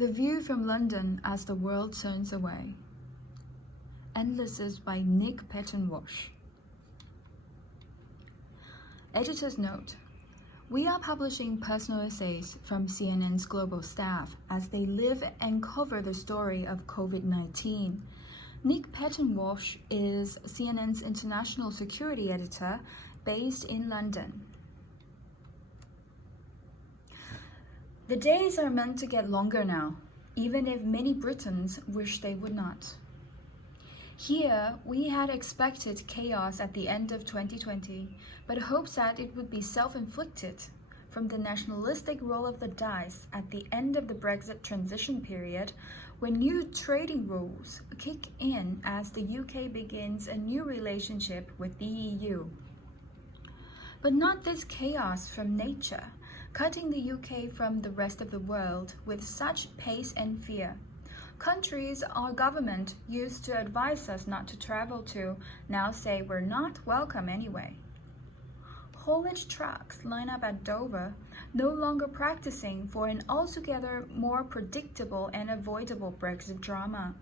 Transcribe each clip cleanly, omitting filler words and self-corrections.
The View from London as the World Turns Away. Endlesses by Nick Pettenwash. Editor's note: we are publishing personal essays from CNN's global staff as they live and cover the story of COVID-19. Nick Pettenwash is CNN's international security editor based in London. The days are meant to get longer now, even if many Britons wish they would not. Here, we had expected chaos at the end of 2020, but hopes that it would be self-inflicted from the nationalistic roll of the dice at the end of the Brexit transition period, when new trading rules kick in as the UK begins a new relationship with the EU. But not this chaos from nature, cutting the UK from the rest of the world with such pace and fear. Countries our government used to advise us not to travel to now say we're not welcome anyway. Haulage trucks line up at Dover, no longer practicing for an altogether more predictable and avoidable Brexit drama.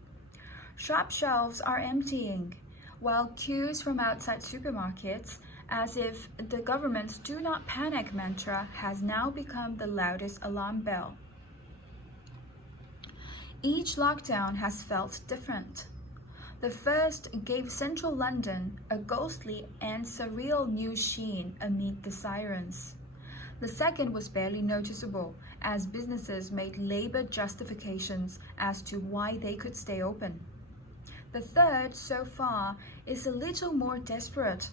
Shop shelves are emptying, while queues from outside supermarkets, as if the government's "do not panic" mantra has now become the loudest alarm bell. Each lockdown has felt different. The first gave central London a ghostly and surreal new sheen amid the sirens. The second was barely noticeable, as businesses made labored justifications as to why they could stay open. The third, so far, is a little more desperate.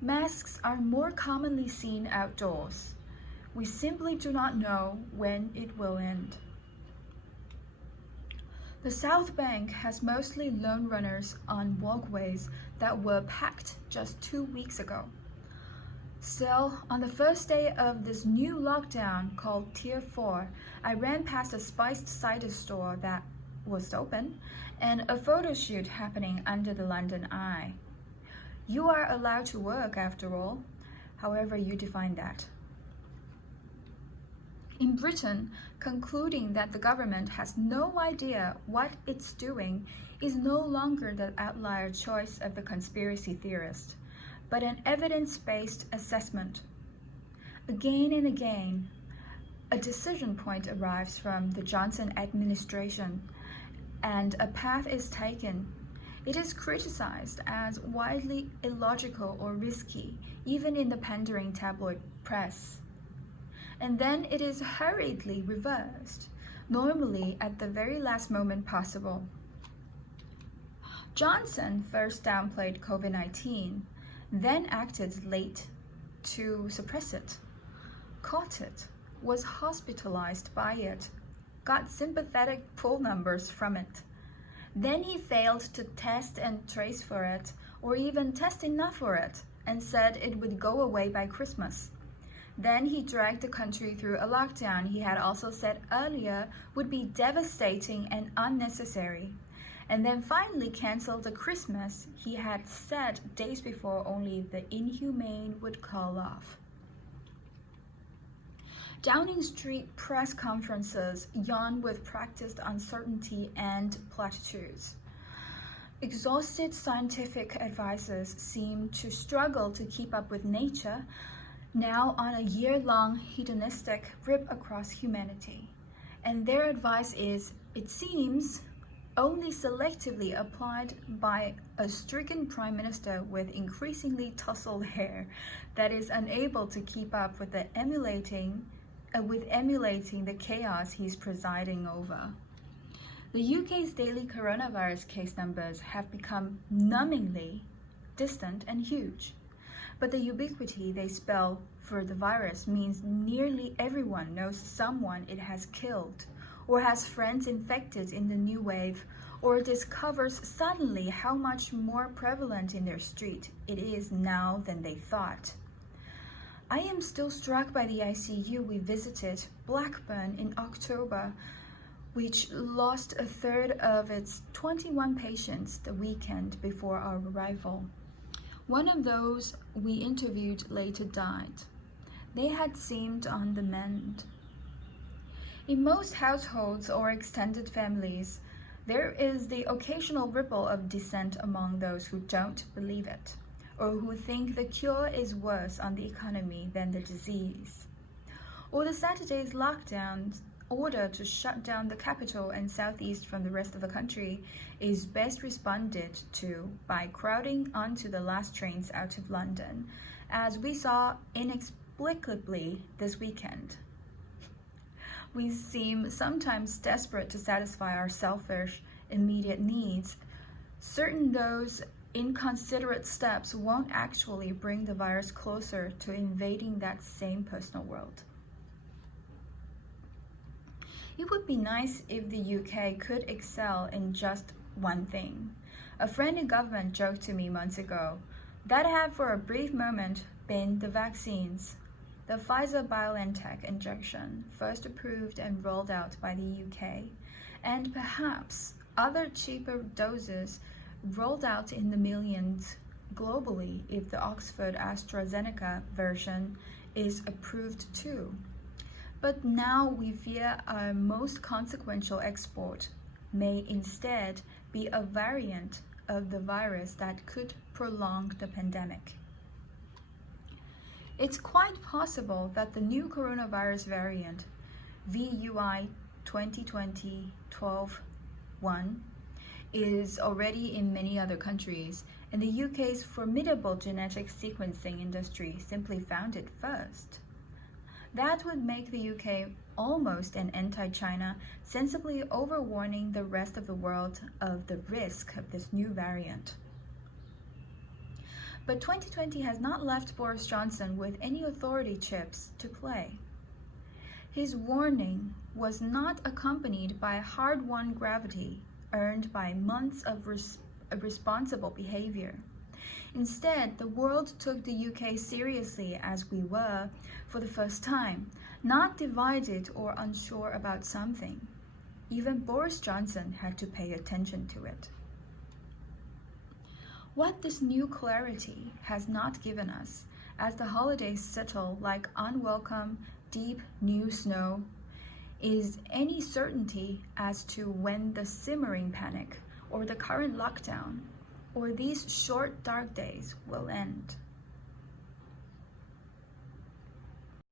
Masks are more commonly seen outdoors. We simply do not know when it will end. The South Bank has mostly lone runners on walkways that were packed just 2 weeks ago. Still, on the first day of this new lockdown called Tier 4, I ran past a spiced cider store that was open and a photo shoot happening under the London Eye. You are allowed to work, after all, however you define that. In Britain, concluding that the government has no idea what it's doing is no longer the outlier choice of the conspiracy theorist, but an evidence-based assessment. Again and again, a decision point arrives from the Johnson administration, and a path is taken. It is criticized as widely illogical or risky, even in the pandering tabloid press. And then it is hurriedly reversed, normally at the very last moment possible. Johnson first downplayed COVID-19, then acted late to suppress it, caught it, was hospitalized by it, got sympathetic poll numbers from it. Then he failed to test and trace for it, or even test enough for it, and said it would go away by Christmas. Then he dragged the country through a lockdown he had also said earlier would be devastating and unnecessary, and then finally canceled the Christmas he had said days before only the inhumane would call off. Downing Street press conferences yawn with practiced uncertainty and platitudes. Exhausted scientific advisors seem to struggle to keep up with nature, now on a year-long hedonistic rip across humanity. And their advice is, it seems, only selectively applied by a stricken prime minister with increasingly tousled hair that is unable to keep up with emulating the chaos he's presiding over. The UK's daily coronavirus case numbers have become numbingly distant and huge, but the ubiquity they spell for the virus means nearly everyone knows someone it has killed, or has friends infected in the new wave, or discovers suddenly how much more prevalent in their street it is now than they thought. I am still struck by the ICU we visited, Blackburn, in October, which lost a third of its 21 patients the weekend before our arrival. One of those we interviewed later died. They had seemed on the mend. In most households or extended families, there is the occasional ripple of dissent among those who don't believe it, or who think the cure is worse on the economy than the disease. Or the Saturday's lockdown order to shut down the capital and southeast from the rest of the country is best responded to by crowding onto the last trains out of London, as we saw inexplicably this weekend. We seem sometimes desperate to satisfy our selfish, immediate needs, certain those inconsiderate steps won't actually bring the virus closer to invading that same personal world. It would be nice if the UK could excel in just one thing. A friend in government joked to me months ago that had for a brief moment been the vaccines. The Pfizer-BioNTech injection, first approved and rolled out by the UK, and perhaps other cheaper doses rolled out in the millions globally if the Oxford AstraZeneca version is approved too. But now we fear our most consequential export may instead be a variant of the virus that could prolong the pandemic. It's quite possible that the new coronavirus variant, VUI 2020-12-1, is already in many other countries, and the UK's formidable genetic sequencing industry simply found it first. That would make the UK almost an anti-China, sensibly overwarning the rest of the world of the risk of this new variant. But 2020 has not left Boris Johnson with any authority chips to play. His warning was not accompanied by hard-won gravity earned by months of responsible behavior. Instead, the world took the UK seriously as we were, for the first time, not divided or unsure about something. Even Boris Johnson had to pay attention to it. What this new clarity has not given us, as the holidays settle like unwelcome, deep new snow, is any certainty as to when the simmering panic or the current lockdown or these short dark days will end.